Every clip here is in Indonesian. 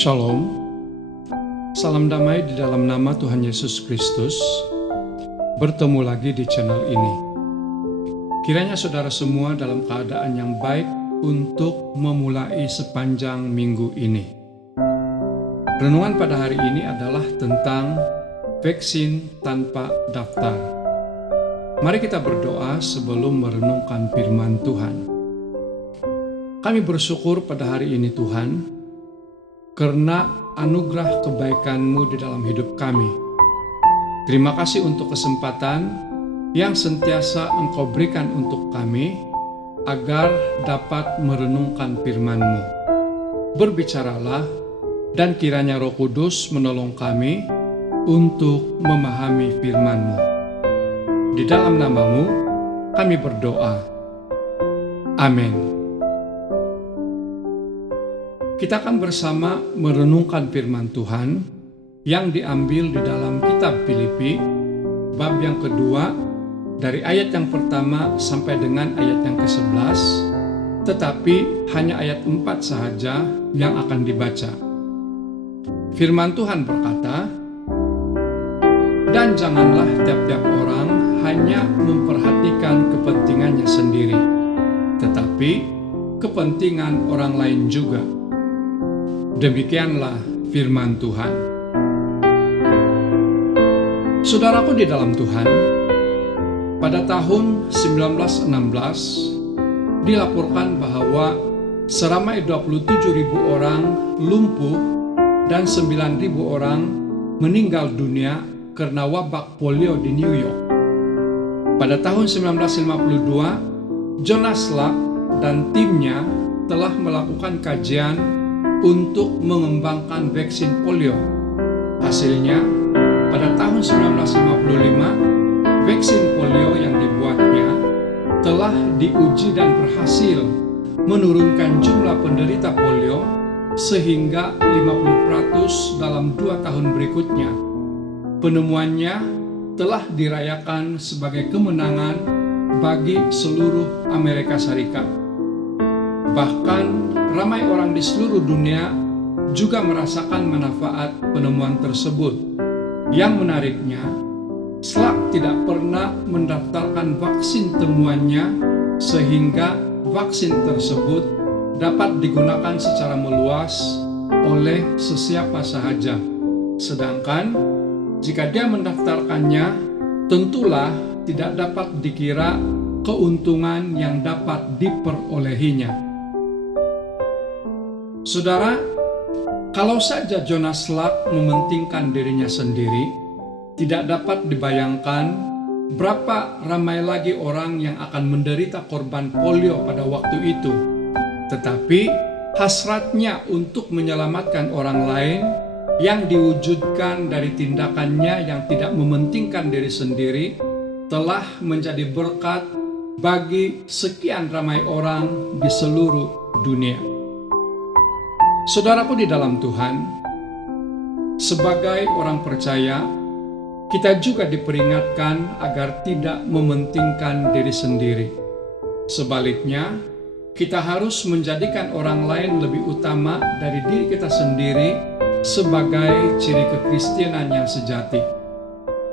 Shalom, salam damai di dalam nama Tuhan Yesus Kristus. Bertemu lagi di channel ini. Kiranya saudara semua dalam keadaan yang baik untuk memulai sepanjang minggu ini. Renungan pada hari ini adalah tentang vaksin tanpa daftar. Mari kita berdoa sebelum merenungkan firman Tuhan. Kami bersyukur pada hari ini Tuhan, karena anugerah kebaikan-Mu di dalam hidup kami. Terima kasih untuk kesempatan yang sentiasa Engkau berikan untuk kami, agar dapat merenungkan firman-Mu. Berbicaralah, dan kiranya Roh Kudus menolong kami untuk memahami firman-Mu. Di dalam nama-Mu, kami berdoa. Amin. Kita akan bersama merenungkan firman Tuhan yang diambil di dalam kitab Filipi, bab yang kedua, dari ayat yang pertama sampai dengan ayat yang ke-11, tetapi hanya ayat 4 saja yang akan dibaca. Firman Tuhan berkata, "Dan janganlah tiap-tiap orang hanya memperhatikan kepentingannya sendiri, tetapi kepentingan orang lain juga." Demikianlah firman Tuhan. Saudaraku di dalam Tuhan, pada tahun 1916 dilaporkan bahwa seramai 27.000 orang lumpuh dan 9.000 orang meninggal dunia karena wabak polio di New York. Pada tahun 1952, Jonas Salk dan timnya telah melakukan kajian untuk mengembangkan vaksin polio. Hasilnya, pada tahun 1955, vaksin polio yang dibuatnya telah diuji dan berhasil menurunkan jumlah penderita polio sehingga 50% dalam 2 tahun berikutnya. Penemuannya telah dirayakan sebagai kemenangan bagi seluruh Amerika Serikat. Bahkan ramai orang di seluruh dunia juga merasakan manfaat penemuan tersebut. Yang menariknya, Salk tidak pernah mendaftarkan vaksin temuannya sehingga vaksin tersebut dapat digunakan secara meluas oleh sesiapa sahaja. Sedangkan jika dia mendaftarkannya, tentulah tidak dapat dikira keuntungan yang dapat diperolehinya. Saudara, kalau saja Jonas Salk mementingkan dirinya sendiri, tidak dapat dibayangkan berapa ramai lagi orang yang akan menderita korban polio pada waktu itu. Tetapi hasratnya untuk menyelamatkan orang lain yang diwujudkan dari tindakannya yang tidak mementingkan diri sendiri telah menjadi berkat bagi sekian ramai orang di seluruh dunia. Saudaraku di dalam Tuhan, sebagai orang percaya, kita juga diperingatkan agar tidak mementingkan diri sendiri. Sebaliknya, kita harus menjadikan orang lain lebih utama dari diri kita sendiri sebagai ciri kekristenan yang sejati.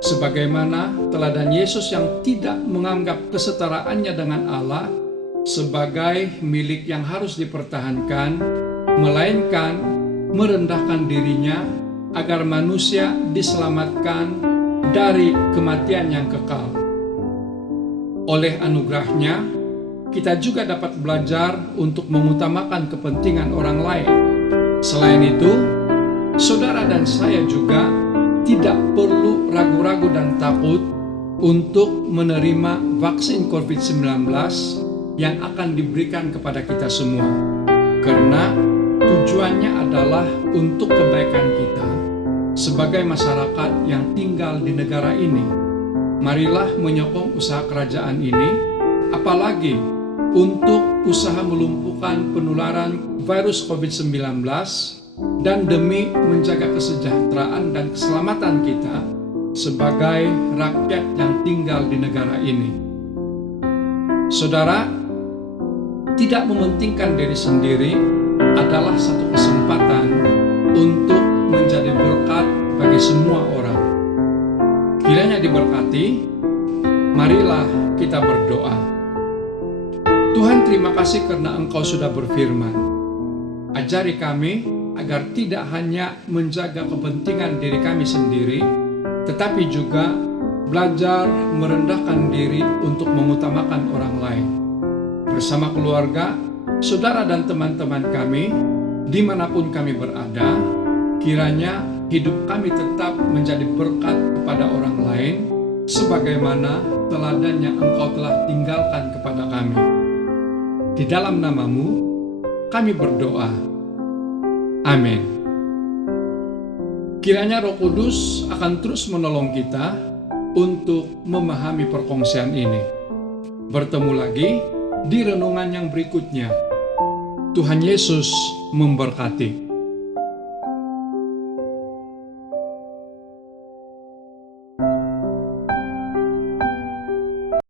Sebagaimana teladan Yesus yang tidak menganggap kesetaraannya dengan Allah sebagai milik yang harus dipertahankan, melainkan merendahkan dirinya agar manusia diselamatkan dari kematian yang kekal. Oleh anugerahnya, kita juga dapat belajar untuk mengutamakan kepentingan orang lain. Selain itu, saudara dan saya juga tidak perlu ragu-ragu dan takut untuk menerima vaksin COVID-19 yang akan diberikan kepada kita semua. Karena tujuannya adalah untuk kebaikan kita sebagai masyarakat yang tinggal di negara ini. Marilah menyokong usaha kerajaan ini, apalagi untuk usaha melumpuhkan penularan virus COVID-19 dan demi menjaga kesejahteraan dan keselamatan kita sebagai rakyat yang tinggal di negara ini. Saudara, tidak mementingkan diri sendiri adalah satu kesempatan bagi semua orang. Kiranya diberkati. Marilah kita berdoa. Tuhan, terima kasih karena Engkau sudah berfirman. Ajari kami agar tidak hanya menjaga kepentingan diri kami sendiri, tetapi juga belajar merendahkan diri untuk mengutamakan orang lain. Bersama keluarga, saudara dan teman-teman kami, dimanapun kami berada, kiranya hidup kami tetap menjadi berkat kepada orang lain, sebagaimana teladan yang Engkau telah tinggalkan kepada kami. Di dalam nama-Mu, kami berdoa. Amin. Kiranya Roh Kudus akan terus menolong kita untuk memahami perkongsian ini. Bertemu lagi di renungan yang berikutnya. Tuhan Yesus memberkati.